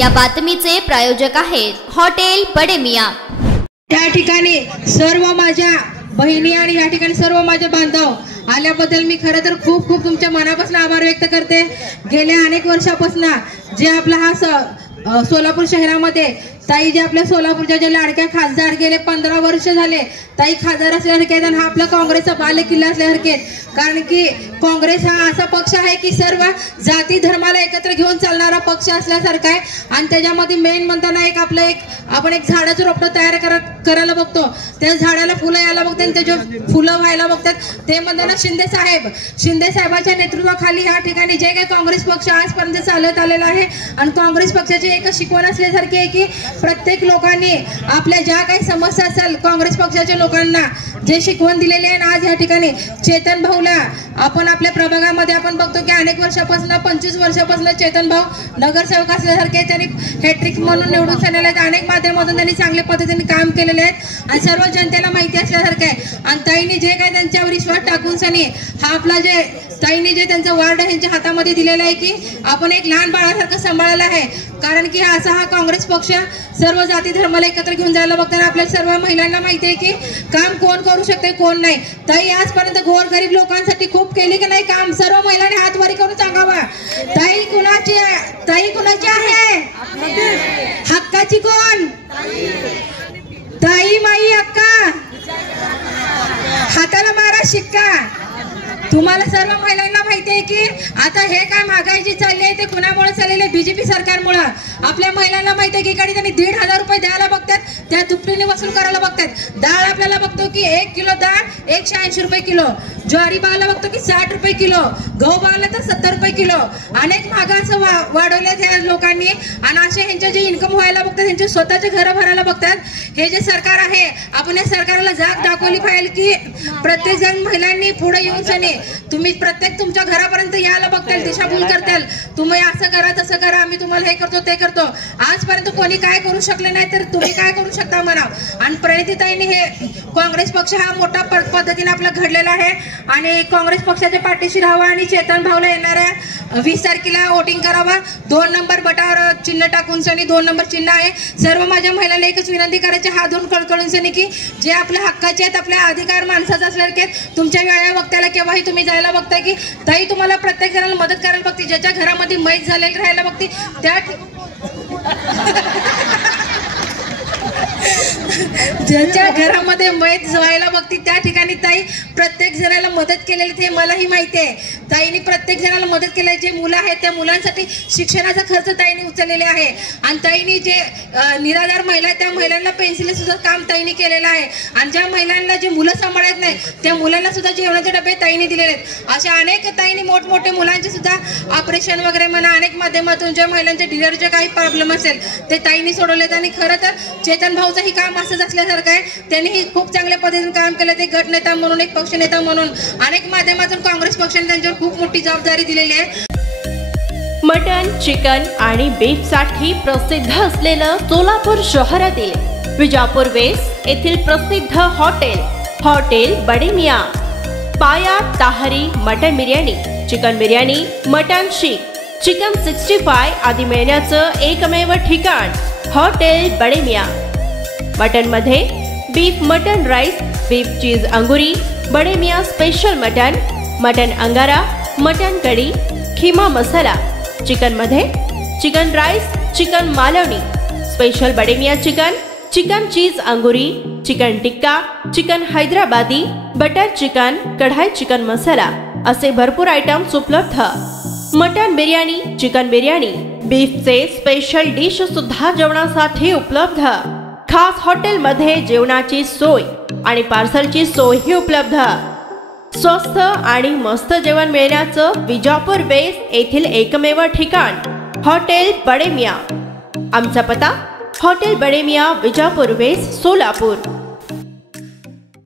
या बातमीचे प्रायोजक आहेत हॉटेल बडे मियां। त्या ठिकाणी सर्व माझ्या बहिणी आणि या ठिकाणी सर्व माझे बांधव आल्याबद्दल मी खरं तर खूप खूप तुमच्या मनापासून आभार व्यक्त करते। गेल्या अनेक वर्षापासून जे आपला हा सोलापूर शहरामध्ये ताई जे आपल्या सोलापूरच्या जे लाडक्या खासदार गेले 15 वर्ष झाले ताई खासदार असल्यासारखे आणि हा आपला काँग्रेसचा बालेकिल्ला असल्यासारखे, कारण की काँग्रेस हा असा पक्ष आहे की सर्व जाती धर्माला एकत्र घेऊन चालणारा पक्ष असल्यासारखा आहे। आणि त्याच्यामध्ये मेन म्हणताना आपण एक झाडाचं रोपटं तयार करायला बघतो, त्या झाडाला फुलं यायला बघतात आणि त्याचे फुलं व्हायला बघतात, ते म्हणताना शिंदे साहेबांच्या नेतृत्वाखाली या ठिकाणी जे काही काँग्रेस पक्ष आजपर्यंत चालत आलेला आहे। आणि काँग्रेस पक्षाची एक शिकवण असल्यासारखी आहे की प्रत्येक लोकांनी आपल्या ज्या काही समस्या असेल काँग्रेस पक्षाच्या लोकांना जे शिकवण दिलेले आहे। आज या ठिकाणी चेतन भाऊला आपण आपल्या प्रभागामध्ये आपण बघतो की अनेक वर्षापासून 25 वर्षापासून चेतन भाऊ नगरसेवक असल्यासारखे त्यांनी हॅट्रिक म्हणून निवडून आलेले आहेत। अनेक माध्यमातून त्यांनी चांगल्या पद्धतीने काम केलेले आहेत आणि सर्व जनतेला माहिती असल्यासारखं आहे। आणि ताईंनी जे काही त्यांच्यावर विश्वास टाकून सनी हा आपला जे ताईंनी जे त्यांचा वार्ड यांच्या हातामध्ये दिलेला आहे की आपण एक लहान बाळासारखं सांभाळायला आहे, कारण की हा काँग्रेस पक्ष सर्व जाती धर्माला एकत्र घेऊन जायला बघताना आपल्या सर्व महिलांना माहिती आहे की काम कोण करू शकते कोण नाही। ताई आजपर्यंत गोरगरीब लोकांसाठी खूप केली की नाही काम, सर्व महिलांनी हात वरी करून सांगावा ताई कुणाची आहे, हक्काची कोण, ताई माई अक्का, हाताला मारा शिक्का। तुम्हाला सर्व महिलांना माहिती आहे की आता हे काय महागाई जी चालली आहे ते कुणामुळे चाललेले बीजेपी सरकारमुळे। आपल्या महिलांना माहिती आहे की इकडे त्यांनी 1,500 रुपये द्यायला बघतात, त्या दुपटीने वसूल करायला बघतात। डाळ आपल्याला बघतो की 1 किलो डाळ 180 रुपये किलो, ज्वारी बाळाला बघतो की 60 रुपये किलो, गहू बाळाला तर 70 रुपये किलो। अनेक महागा असं वाढवले त्या लोकांनी आणि असे ह्यांचे जे इन्कम व्हायला बघतात त्यांचे स्वतःचे घर भरायला बघतात। हे जे सरकार आहे आपण या सरकारला जाग दाखवली पाहिजे की प्रत्येक जण महिलांनी पुढे येऊन सनी तुम्ही प्रत्येक तुमच्या घरापर्यंत यायला बघताल, दिशाभूल करताल, तुम्ही असं करा तसं करा, आम्ही तुम्हाला हे करतो ते करतो। आजपर्यंत कोणी काय करू शकले नाही तर तुम्ही काय करू शकता म्हणा। आणि प्रणितीताईंनी हे काँग्रेस पक्ष हा मोठा पद्धतीने आपला घडलेला आहे आणि काँग्रेस पक्षाच्या पाठीशी राहावा आणि चेतन भाऊला येणाऱ्या 20 तारखेला वोटिंग करावा। 2 नंबर बटावर चिन्ह टाकून सनी 2 नंबर चिन्ह आहे। सर्व माझ्या महिलांना एकच विनंती करायची हात धरून कळकळून सनी की जे आपल्या हक्काचे आहेत आपल्या अधिकार माणसाचा असल्यासारखे तुमच्या वेळा वक्त्याला केव्हाही तुम्ही जायला बघताय की ताई तुम्हाला प्रत्येक जणाला मदत करायला बघते, ज्याच्या घरामध्ये मैत झालेली राहायला बघते त्या ज्यांच्या घरामध्ये मैत व्हायला बघते त्या ठिकाणी ताई प्रत्येक जणाला मदत केलेली ते मलाही माहिती आहे। ताईने प्रत्येक जणाला मदत केली, जे मुलं आहेत त्या मुलांसाठी शिक्षणाचा खर्च ताईने उचललेला आहे। आणि ताईने जे निराधार महिला आहेत त्या महिलांना पेन्सिल सुद्धा काम ताईने केलेलं आहे। आणि ज्या महिलांना जे मुलं सांभाळत नाही त्या मुलांना सुद्धा जेवणाचे डबे ताईने दिलेले आहेत। अशा अनेक ताईने मोठमोठे मुलांचे सुद्धा ऑपरेशन वगैरे म्हणा अनेक माध्यमातून ज्या महिलांचे डिलिव्हरीचे काही प्रॉब्लेम असेल ते ताईने सोडवलेत। आणि खरं तर चेतन भाऊचंही काम असंच असल्यासारखं आहे, त्यांनीही खूप चांगल्या पद्धतीने काम केलं। ते गट नेता म्हणून एक पक्ष नेता म्हणून अनेक माध्यमातून काँग्रेस पक्षाने त्यांच्यावर खूप मोठी जबाबदारी दिलेली आहे। मटन, चिकन आणि बीफ साठी प्रसिद्ध असलेलं सोलापूर शहरातील विजापूर वेस्ट येथील प्रसिद्ध हॉटेल बडे मियां। पाया ताहरी mutton biryani, chicken biryani, mutton शीख, चिकन 65 आदी मिळण्याचं एकमेव ठिकाण हॉटेल बडे मियां। मटन मध्ये beef mutton rice, beef cheese अंगुरी, बडे मियां स्पेशल मटन अंगारा, मटन कढी, खीमा मसाला। चिकन मध्ये chicken rice, chicken Malvani, special Bade Miyan chicken cheese अंगुरी, chicken tikka, chicken Hyderabadi, butter chicken, kadai chicken masala असे भरपूर आयटम्स उपलब्ध। मटन बिर्याणी, चिकन बिर्याणी, बीफचे स्पेशल डिश सुद्धा जेवणासाठी उपलब्ध। खास हॉटेलमध्ये जेवणाची सोय आणि पार्सलची सोयही उपलब्ध। स्वस्त आणि मस्त जेवण मिळण्याचं विजापूर वेस्ट येथील एकमेव ठिकाण हॉटेल बडे मियां। आमचा पत्ता हॉटेल बडे मियां, विजापूर वेस्ट, सोलापूर।